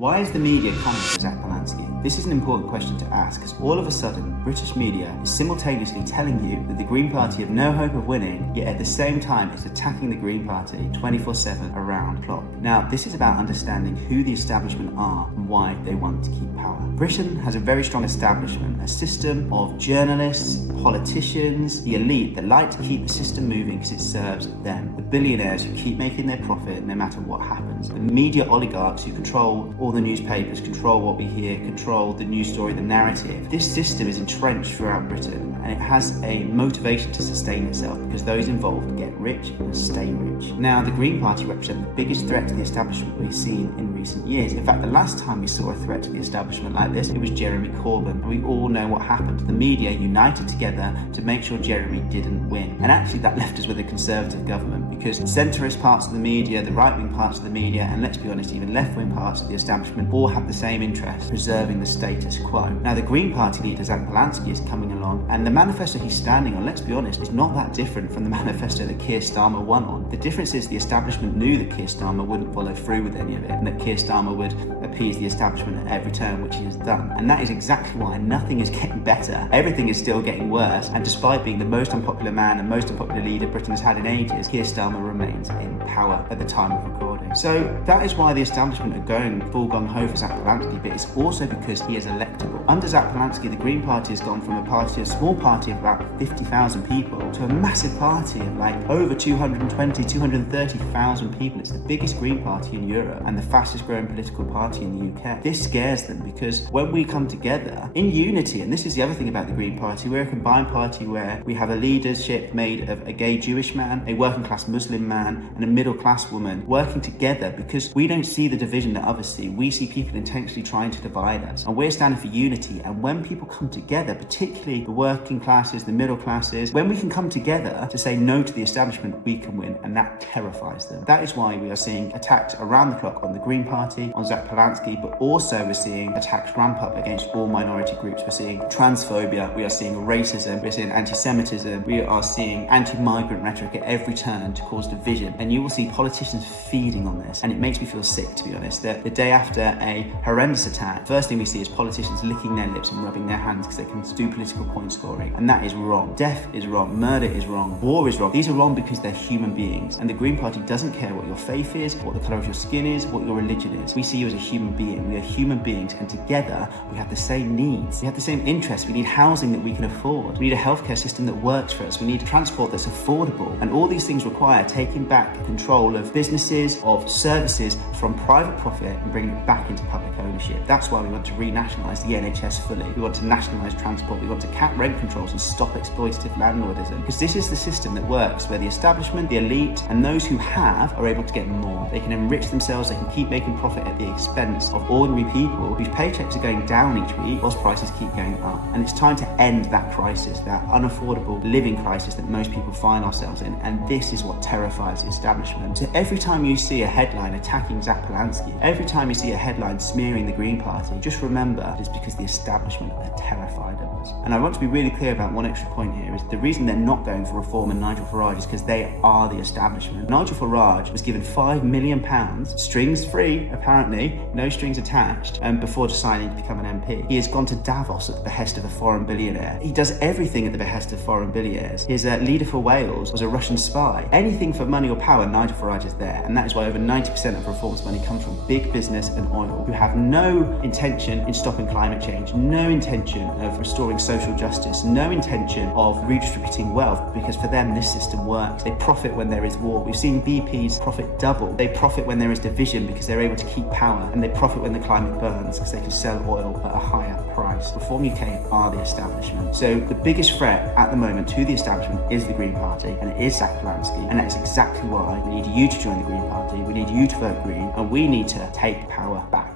Why is the media coming for Zack Polanski? This is an important question to ask because all of a sudden, British media is simultaneously telling you that the Green Party have no hope of winning, yet at the same time it's attacking the Green Party 24/7 around the clock. Now, this is about understanding who the establishment are and why they want to keep power. Britain has a very strong establishment, a system of journalists, politicians, the elite that like to keep the system moving because it serves them. The billionaires who keep making their profit no matter what happens. The media oligarchs who control all the newspapers, control what we hear, control the news story, the narrative. This system is entrenched throughout Britain and it has a motivation to sustain itself because those involved get rich and stay rich. Now, the Green Party represent the biggest threat to the establishment we've seen in recent years. In fact, the last time we saw a threat to the establishment like this, it was Jeremy Corbyn. And we all know what happened. The media united together to make sure Jeremy didn't win. And actually that left us with a Conservative government because centrist parts of the media, the right-wing parts of the media, and let's be honest, even left-wing parts of the establishment all have the same interest, preserving the status quo. Now, the Green Party leader, Zack Polanski, is coming along, and the manifesto he's standing on, let's be honest, is not that different from the manifesto that Keir Starmer won on. The difference is the establishment knew that Keir Starmer wouldn't follow through with any of it, and that Keir Starmer would appease the establishment at every turn, which he has done. And that is exactly why nothing is getting better. Everything is still getting worse, and despite being the most unpopular man and most unpopular leader Britain has had in ages, Keir Starmer remains in power at the time of recording. So that is why the establishment are going full gung-ho for Zack Polanski, but it's also because he is electable. Under Zack Polanski, the Green Party has gone from a small party of about 50,000 people to a massive party of like over 220, 230,000 people. It's the biggest Green Party in Europe and the fastest growing political party in the UK. This scares them because when we come together in unity, and this is the other thing about the Green Party, we're a combined party where we have a leadership made of a gay Jewish man, a working class Muslim man, and a middle class woman working together because we don't see the division that others see. We see people intentionally trying to divide us, and we're standing for unity. And when people come together, particularly the working classes, the middle classes, when we can come together to say no to the establishment, we can win, and that terrifies them. That is why we are seeing attacks around the clock on the Green Party, on Zack Polanski, but also we're seeing attacks ramp up against all minority groups. We're seeing transphobia, we are seeing racism, we're seeing anti-Semitism, we are seeing anti-migrant rhetoric at every turn to cause division, and you will see politicians feeding on this, and it makes me feel sick, to be honest, that the day after a horrendous attack, first thing we see is politicians licking their lips and rubbing their hands because they can do political point scoring, and that is wrong. Death is wrong, murder is wrong, war is wrong. These are wrong because they're human beings, and the Green Party doesn't care what your faith is, what the colour of your skin is, what your religion is. We see you as a human being. We are human beings, and together we have the same needs. We have the same interests. We need housing that we can afford. We need a healthcare system that works for us. We need transport that's affordable, and all these things require taking back control of businesses, of services from private profit and bringing it back into public ownership. That's why we want to renationalise the NHS fully. We want to nationalise transport. We want to cap rent controls and stop exploitative landlordism, because this is the system that works, where the establishment, the elite, and those who have are able to get more. They can enrich themselves, they can keep making profit at the expense of ordinary people whose paychecks are going down each week whilst prices keep going up. And it's time to end that crisis, that unaffordable living crisis that most people find ourselves in, and this is what terrifies the establishment. So every time you see a headline attacking Zack Polanski, every time you see a headline smearing the Green Party, just remember it's because the establishment are terrified of us. And I want to be really clear about one extra point here, is the reason they're not going for reform and Nigel Farage is because they are the establishment. Nigel Farage was given £5 million, strings free apparently, no strings attached, before deciding to become an MP. He has gone to Davos at the behest of a foreign billionaire. He does everything at the behest of foreign billionaires. His leader for Wales was a Russian spy. Anything for money or power, Nigel Farage is there, and that is why over 90% of reforms money comes from big business and oil, who have no intention in stopping climate change, no intention of restoring social justice, no intention of redistributing wealth, because for them this system works. They profit when there is war. We've seen BP's profit double. They profit when there is division because they're able to keep power, and they profit when the climate burns because they can sell oil at a higher price. Reform UK are the establishment. So the biggest threat at the moment to the establishment is the Green Party, and it is Zack Polanski, and that is exactly why we need you to join the Green Party. We need you to vote Green, and we need to take power back.